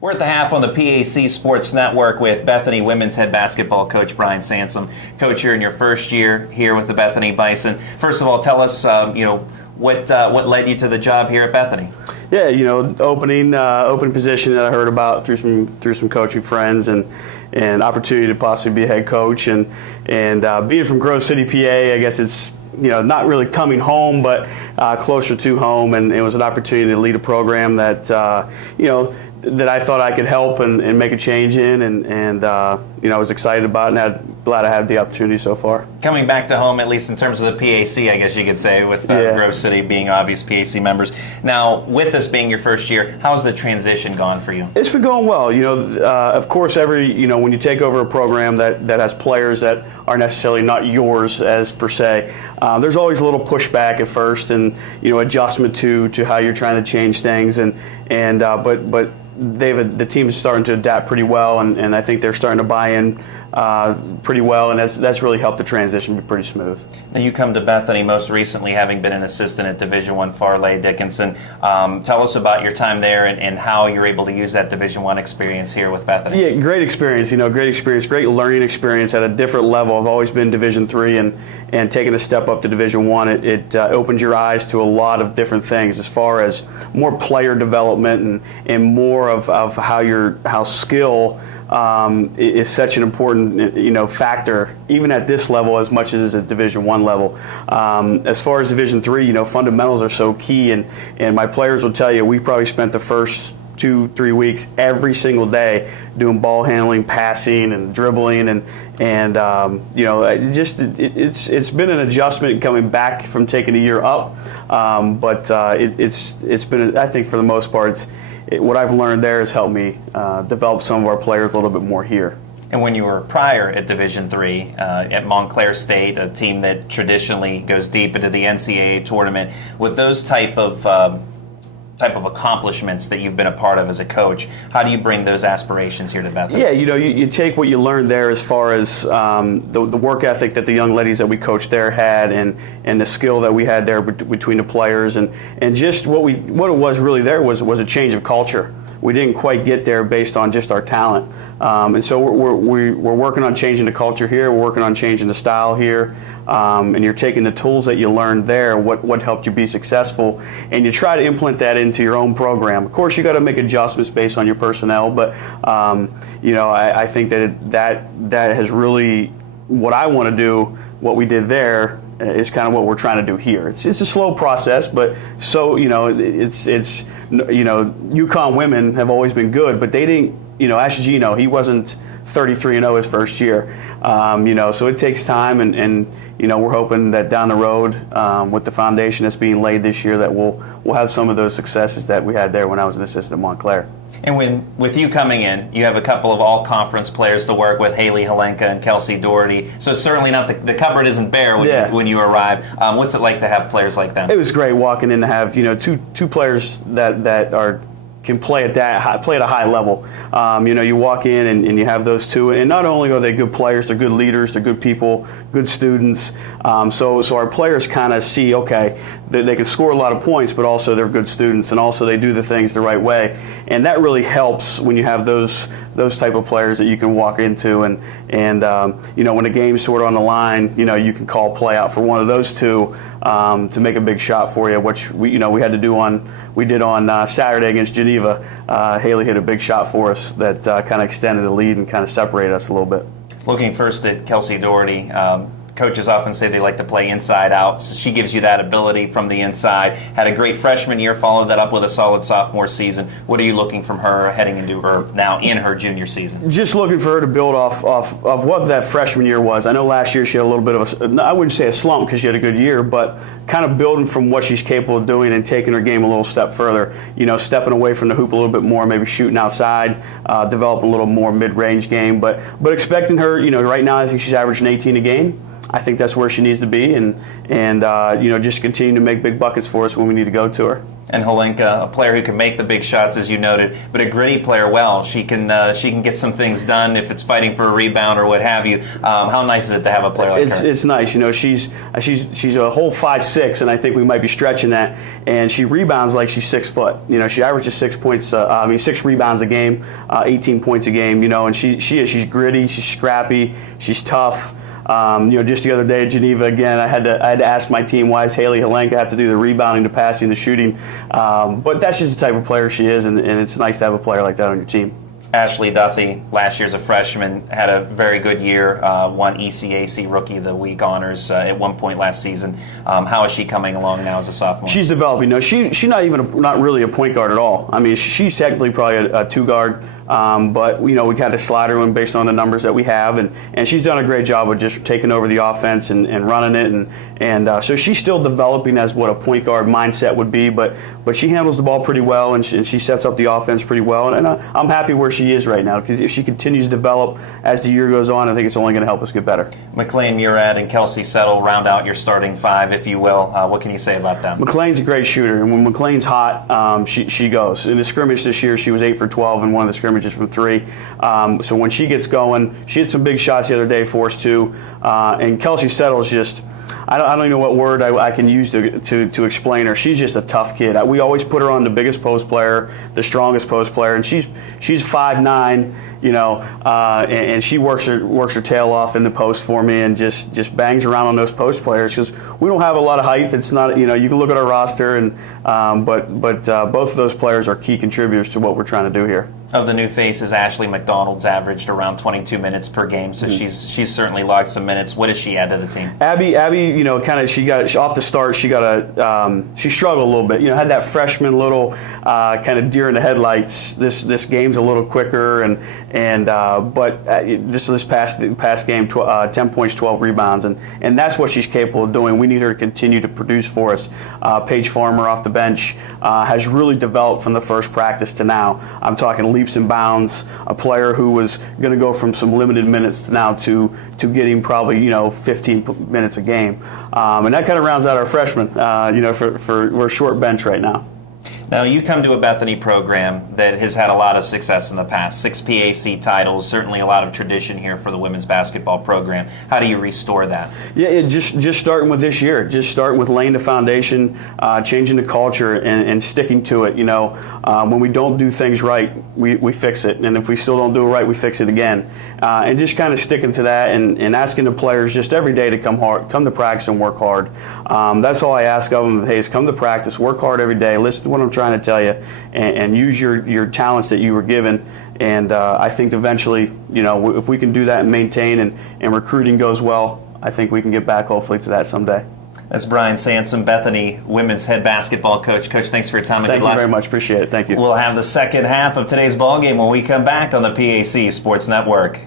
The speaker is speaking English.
We're at the half on the PAC Sports Network with Bethany women's head basketball coach Brian Sansom. Coach, you're in your first year here with the Bethany Bison. First of all, tell us, what led you to the job here at Bethany? Yeah, open position that I heard about through some coaching friends and opportunity to possibly be a head coach and being from Grove City, PA. I guess it's not really coming home, but closer to home, and it was an opportunity to lead a program that that I thought I could help and make a change in, and I was excited about it, and glad I had the opportunity so far. Coming back to home, at least in terms of the PAC, I guess you could say, with Grove City being obvious PAC members. Now, with this being your first year, how's the transition gone for you? It's been going well. Of course, when you take over a program that has players that are necessarily not yours as per se, there's always a little pushback at first, and adjustment to how you're trying to change things, but the team is starting to adapt pretty well, and I think they're starting to buy in pretty well, and that's really helped the transition be pretty smooth. Now, you come to Bethany most recently having been an assistant at Division I Farley Dickinson. Tell us about your time there and how you're able to use that Division I experience here with Bethany. Yeah, great experience. Great learning experience at a different level. I've always been Division III, and taking a step up to Division I, it opens your eyes to a lot of different things as far as more player development and more of how skill is such an important factor, even at this level as much as at Division I level. As far as Division III, fundamentals are so key, and my players will tell you we probably spent the first 2-3 weeks every single day doing ball handling, passing, and dribbling, and it's been an adjustment coming back from taking a year up, but it's been, I think, for the most part, what I've learned there has helped me develop some of our players a little bit more here. And when you were prior at Division III, at Montclair State, a team that traditionally goes deep into the NCAA tournament, with those type of accomplishments that you've been a part of as a coach, how do you bring those aspirations here to Bethany? Yeah, you take what you learned there as far as the work ethic that the young ladies that we coached there had, and the skill that we had there between the players, and just what it was really there was a change of culture. We didn't quite get there based on just our talent, and so we're working on changing the culture here. We're working on changing the style here. And you're taking the tools that you learned there, what helped you be successful, and you try to implement that into your own program. Of course, you got to make adjustments based on your personnel, but I think that has really, what I want to do, what we did there, is kind of what we're trying to do here. It's a slow process, but UConn women have always been good, but they didn't. Ask Gino, he wasn't 33-0 his first year. So it takes time, and we're hoping that down the road, with the foundation that's being laid this year, that we'll have some of those successes that we had there when I was an assistant at Montclair. And with you coming in, you have a couple of all-conference players to work with, Haley Helenka and Kelsey Doherty. So certainly not the cupboard isn't bare when you arrive. What's it like to have players like them? It was great walking in to have two players that can play at a high level. You walk in and you have those two, and not only are they good players, they're good leaders, they're good people, good students. So our players kind of see, okay, they can score a lot of points, but also they're good students, and also they do the things the right way, and that really helps when you have those type of players that you can walk into, and when the game's sort of on the line, you can call play out for one of those two to make a big shot for you, which we had to do on Saturday against Geneva. Haley hit a big shot for us that kind of extended the lead and kind of separated us a little bit. Looking first at Kelsey Doherty, coaches often say they like to play inside out. So she gives you that ability from the inside. Had a great freshman year, followed that up with a solid sophomore season. What are you looking from her heading into her now in her junior season? Just looking for her to build off what that freshman year was. I know last year she had a little bit of I wouldn't say a slump because she had a good year, but kind of building from what she's capable of doing and taking her game a little step further. Stepping away from the hoop a little bit more, maybe shooting outside, develop a little more mid-range game. But expecting her, right now I think she's averaging 18 a game. I think that's where she needs to be, and just continue to make big buckets for us when we need to go to her. And Helenka, a player who can make the big shots, as you noted, but a gritty player. Well, she can get some things done if it's fighting for a rebound or what have you. How nice is it to have a player like her? It's nice. She's a whole 5'6", and I think we might be stretching that. And she rebounds like she's 6 foot. She averages 6 points. 6 rebounds a game, 18 points a game. And she's gritty. She's scrappy. She's tough. Just the other day at Geneva, again, I had to ask my team, why does Haley Helenka have to do the rebounding, the passing, the shooting? But that's just the type of player she is, and it's nice to have a player like that on your team. Ashley Duthie, last year as a freshman, had a very good year, won ECAC Rookie of the Week honors at one point last season. How is she coming along now as a sophomore? She's developing. She's not really a point guard at all. I mean, she's technically probably a 2 guard. But we kind of slide her in based on the numbers that we have, and she's done a great job of just taking over the offense and running it, and so she's still developing as what a point guard mindset would be, but she handles the ball pretty well, and she sets up the offense pretty well, and I'm happy where she is right now, because if she continues to develop as the year goes on, I think it's only going to help us get better. McLean Murad and Kelsey Settle round out your starting 5, if you will. What can you say about them? McLean's a great shooter, and when McLean's hot, she goes. In the scrimmage this year, she was 8 for 12 in one of the scrimmages from 3. So when she gets going, she hit some big shots the other day for us too. And Kelsey Settle is just, I don't even know what word I can use to explain her. She's just a tough kid. We always put her on the biggest post player, the strongest post player, and she's 5'9", and she works her tail off in the post for me, and just bangs around on those post players, because we don't have a lot of height. It's not, you can look at our roster, and but both of those players are key contributors to what we're trying to do here. Of the new faces, Ashley McDonald's averaged around 22 minutes per game, so she's certainly logged some minutes. What does she add to the team? Abby, off the start, she struggled a little bit. had that freshman little kind of deer in the headlights. This game's a little quicker, but just this past game, 10 points, 12 rebounds, and that's what she's capable of doing. We need her to continue to produce for us. Paige Farmer off the bench has really developed from the first practice to now. I'm talking leaps and bounds, a player who was going to go from some limited minutes now to getting probably 15 minutes a game, and that kind of rounds out our freshmen. We're a short bench right now. Now, you come to a Bethany program that has had a lot of success in the past. 6 PAC titles, certainly a lot of tradition here for the women's basketball program. How do you restore that? Yeah, just starting with this year. Just starting with laying the foundation, changing the culture, and sticking to it. When we don't do things right, we fix it. And if we still don't do it right, we fix it again. And just kind of sticking to that, and asking the players just every day to come to practice and work hard. That's all I ask of them. Hey, come to practice, work hard every day, listen to what I'm trying to tell you, and use your talents that you were given. And I think eventually, if we can do that and maintain, and recruiting goes well, I think we can get back hopefully to that someday. That's Brian Sansom, Bethany women's head basketball coach. Coach, thanks for your time. Thank you very much. Appreciate it. Thank you. We'll have the second half of today's ball game when we come back on the PAC Sports Network.